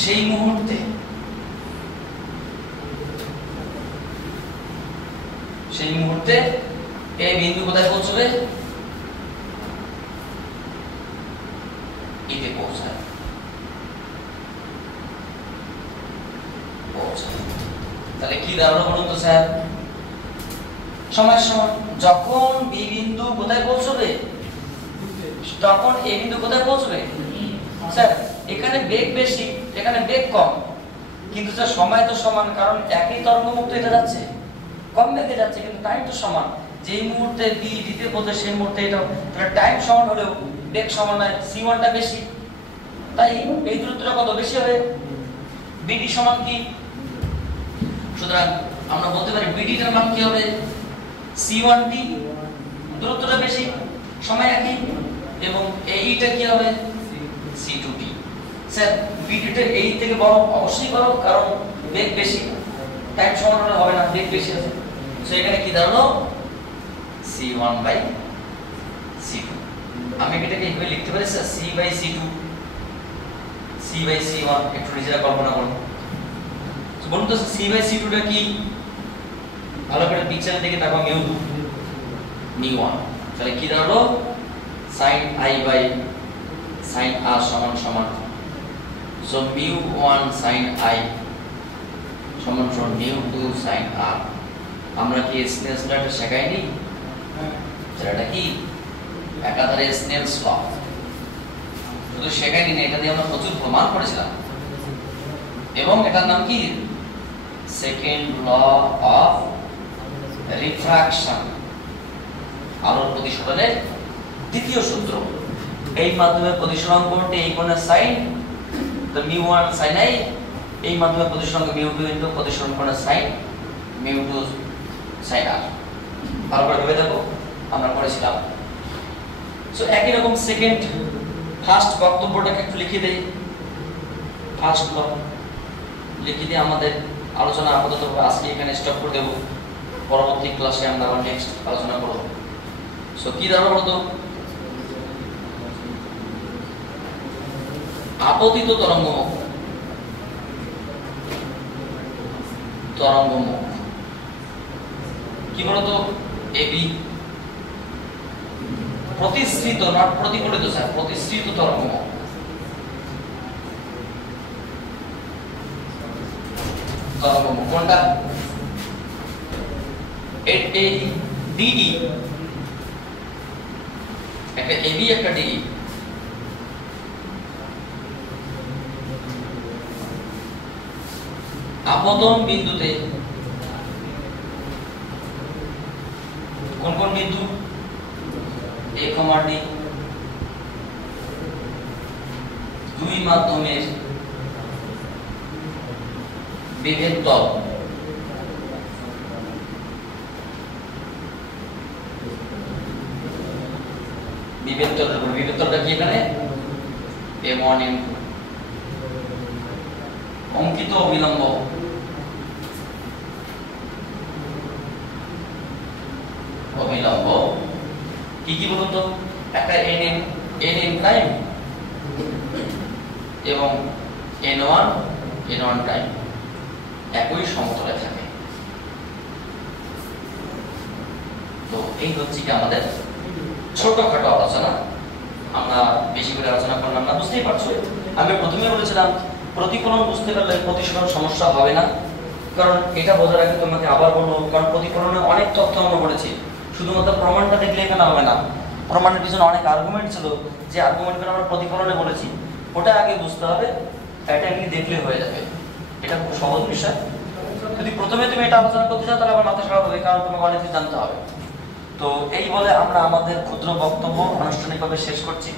সেই মুহূর্তে এই বিন্দু কোথায় পৌঁছবে? ইতে পৌঁছায়। তাহলে কি দাঁড়ালো বলুন তো স্যার? সময় সমান যখন বি বিন্দু কোথায় পৌঁছবে? তখন এ বিন্দু কোথায় পৌঁছবে? স্যার এখানে বেগ বেশি, এখানে বেগ কম, কিন্তু স্যার সময় তো সমান, কারণ একই তরঙ্গমুক্ত এটা যাচ্ছে, কম বেগে যাচ্ছে, কিন্তু টাইম তো সমান। যেই মুহূর্তে বি ডিতে পৌঁছে সেই মুহূর্তে এটা, তাহলে টাইম সমান হলেও বেগ সমান নয়, c1টা বেশি, তাই এই দূরত্বটা কত বেশি হবে? বিডি সমান কি? সুতরাং আমরা বলতে পারি বিডিটার মান কি হবে? c1t, দূরত্বটা বেশি, সময় একই, এবং এইটা কি হবে? c2t। স্যার বিডিটা এই থেকে বড়? অবশ্যই বড়, কারণ বেগ বেশি, টাইম সমান হলে হবে না, বেগ বেশি আছে। সো এখানে কি দাঁড়ালো? c1/c2। আমি এটাকে এইভাবে লিখতে পারি স্যার, c/c2, c/c1। একটু নিজেরা কল্পনা করুন। তো বলুন তো c/c2 টা কি? ভালো করে পিকচারের দিকে তাকাও, μ1। তাহলে কি দাঁড়ালো? sin i/sin r সমান সমান, সো μ1 sin i সমান সমান μ2 sin r। আমরা কি স্নেলস ল এটা শেখাইনি? এটা কি একাধারে স্নেলস ল? শুধু শেখাইনি না, এটা দিয়ে আমরা প্রচুর প্রমাণ করেছিলাম। এবং এটার নাম কি? সেকেন্ড ল অফ রিফ্রাকশন, আলোর প্রতিসরণের দ্বিতীয় সূত্র। এই মাধ্যমে প্রতিসরণ করতে এই কোণের সাইন, তো μ1 sin i, এই মাধ্যমে প্রতিসরণ μ2 ইনটু প্রতিসরণ কোণের সাইন, μ2 sin r। ভালো করে ভেবে দেখো, আমরা করেছিলাম। সো একই রকম সেকেন্ড ফার্স্ট বক্তব্যটাকে একটু লিখে দেই, ফার্স্ট ল লিখে দিয়ে আমাদের আলোচনা আপাতত আজকে এখানে স্টপ করে দেব। পরবর্তী ক্লাসে আমরা আবার নেক্সট আলোচনা করব। সো কি দাঁড়ালো বলতো? আপতিত তরঙ্গমুখ, তরঙ্গমুখ কি বলতো? এবি প্রতিসৃত, নট প্রতিফলিত স্যার, প্রতিসৃত তরঙ্গমুখ। তরঙ্গমুখ কোনটা? ডিই, একটা এবি একটা ডিই। আপতন বিন্দুতে কোন কোন বিন্দু? a, d, দুই মাধ্যমের বিভেদ তল, বিভেদ তলের উপর, বিভেদ তলটা কি এখানে? m1 m2। অঙ্কিত অবিলম্ব, অবিলম্ব কি কি বলুন তো? একটা n প্রাইম এবং n1 প্রাইম একই সমতলে থাকে। তো এই হচ্ছে কি আমাদের ছোটখাটো আলোচনা। আমরা বেশি করে আলোচনা করলাম না, বুঝতেই পারছো। আমি প্রথমে বলেছিলাম প্রতিফলন বুঝতে পারলে প্রতিসরণ সমস্যা হবে না, কারণ এটা বোঝার আগে তোমাকে আবার বলবো, কারণ প্রতিফলনে অনেক তথ্য আমরা বলেছি, শুধুমাত্র প্রমাণটা দেখলে এখানে হবে না। প্রমাণের পিছনে অনেক আর্গুমেন্ট ছিল, যে আর্গুমেন্টগুলো আমরা প্রতিফলনে বলেছি, ওটা আগে বুঝতে হবে, এটা এমনি দেখলে হয়ে যাবে। এটা খুব সহজ বিষয়। যদি প্রথমে তুমি এটা আলোচনা করতে চাও তাহলে আবার মাথা খারাপ হবে, কারণ তোমাকে অনেক কিছু জানতে হবে। তো এই বলে আমরা আমাদের ক্ষুদ্র বক্তব্য আনুষ্ঠানিকভাবে শেষ করছি।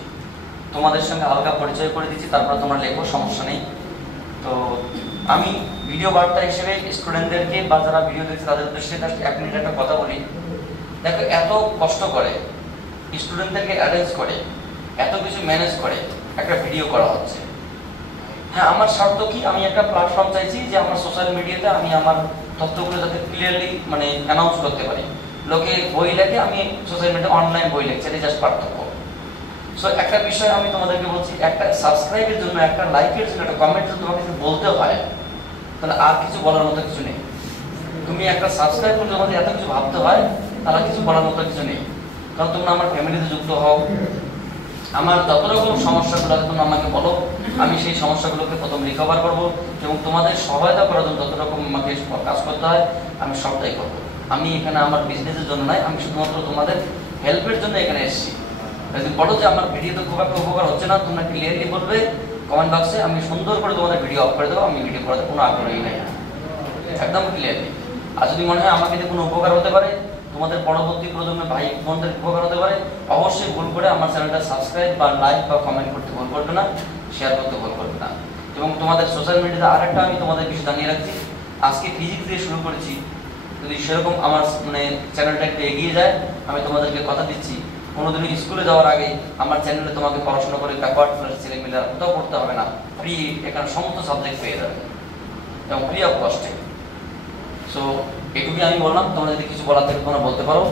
তোমাদের সঙ্গে হালকা পরিচয় করে দিচ্ছি, তারপর তোমরা লেখো, সমস্যা নেই। তো আমি ভিডিও বার্তা হিসেবে স্টুডেন্টদেরকে বা যারা ভিডিও দেখছে তাদের উদ্দেশ্যে জাস্ট 1 মিনিট একটা কথা বলি। দেখো, এত কষ্ট করে স্টুডেন্টদেরকে অ্যারেঞ্জ করে, এত কিছু ম্যানেজ করে একটা ভিডিও করা হচ্ছে। হ্যাঁ, আমার স্বার্থ কি? আমি একটা প্ল্যাটফর্ম চাইছি যে আমার সোশ্যাল মিডিয়াতে আমি আমার তথ্যগুলো যাতে ক্লিয়ারলি মানে অ্যানাউন্স করতে পারি। লোকে বই লেখে, আমি সোশ্যাল মিডিয়াতে অনলাইন বই লিখছি, এটা জাস্ট পার্থক্য। সো একটা বিষয় আমি তোমাদেরকে বলছি, একটা সাবস্ক্রাইবের জন্য, একটা লাইকের জন্য, একটা কমেন্টের জন্য তোমাকে কিছু বলতে হয়, তাহলে আর কিছু বলার মতো কিছু নেই। তুমি একটা সাবস্ক্রাইব করলে আমাদের এত কিছু ভাবতে হয়, তাহলে কিছু বলার মতো কিছু নেই। কারণ তোমরা আমার ফ্যামিলিতে যুক্ত হও, আমার যত রকম সমস্যাগুলো আছে তোমরা আমাকে বলো, আমি সেই সমস্যাগুলোকে প্রথম রিকভার করবো এবং তোমাদের সহায়তা করার জন্য যত রকম আমাকে কাজ করতে হয় আমি সবটাই করবো। আমি এখানে আমার বিজনেসের জন্য নয়, আমি শুধুমাত্র তোমাদের হেল্পের জন্য এখানে এসেছি। যদি বলো যে আমার ভিডিওতে খুব একটা উপকার হচ্ছে না, তোমরা ক্লিয়ারলি বলবে কমেন্ট বক্সে, আমি সুন্দর করে তোমাদের ভিডিও অফ করে দেবো। আমি ভিডিও করাতে কোনো আগ্রহী নেই, একদম ক্লিয়ারলি। আর যদি মনে হয় আমাকে দিয়ে কোনো উপকার হতে পারে, তোমাদের পরবর্তী প্রজন্মে ভাই বোনদের উপকার হতে পারে, অবশ্যই ভুল করে আমার চ্যানেলটা সাবস্ক্রাইব বা লাইক বা কমেন্ট করতে ভুল করবে না, শেয়ার করতে ভুল করবে না। এবং তোমাদের সোশ্যাল মিডিয়াতে আরেকটা আমি তোমাদের কিছু জানিয়ে রাখছি, আজকে ফিজিক্স দিয়ে শুরু করেছি, যদি সেরকম আমার মানে চ্যানেলটা একটু এগিয়ে যায়, আমি তোমাদেরকে কথা দিচ্ছি কোনোদিনই স্কুলে যাওয়ার আগে আমার চ্যানেলে তোমাকে পড়াশোনা করে ব্যাকওয়ার্ড ক্লাস ছেলেমেয়েরা কোথাও পড়তে হবে না, ফ্রি এখানে সমস্ত সাবজেক্ট পেয়ে যাবে এবং ফ্রি অফ কস্টে। সো এটুকুই আমি বললাম, তোমরা যদি কিছু বলার থেকে তোমরা বলতে পারো।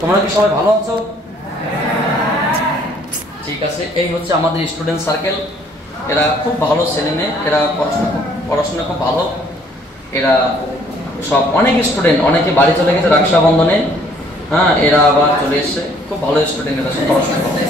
তোমরা কি সবাই ভালো আছো? ঠিক আছে, এই হচ্ছে আমাদের স্টুডেন্ট সার্কেল। এরা খুব ভালো ছেলে মেয়ে, এরা পড়াশোনা খুব ভালো। এরা সব অনেক স্টুডেন্ট, অনেকে বাড়ি চলে গেছে রক্ষাবন্ধনে, হ্যাঁ এরা আবার চলে এসছে, খুব ভালো স্টুডেন্ট এরা সব পড়াশোনা করে।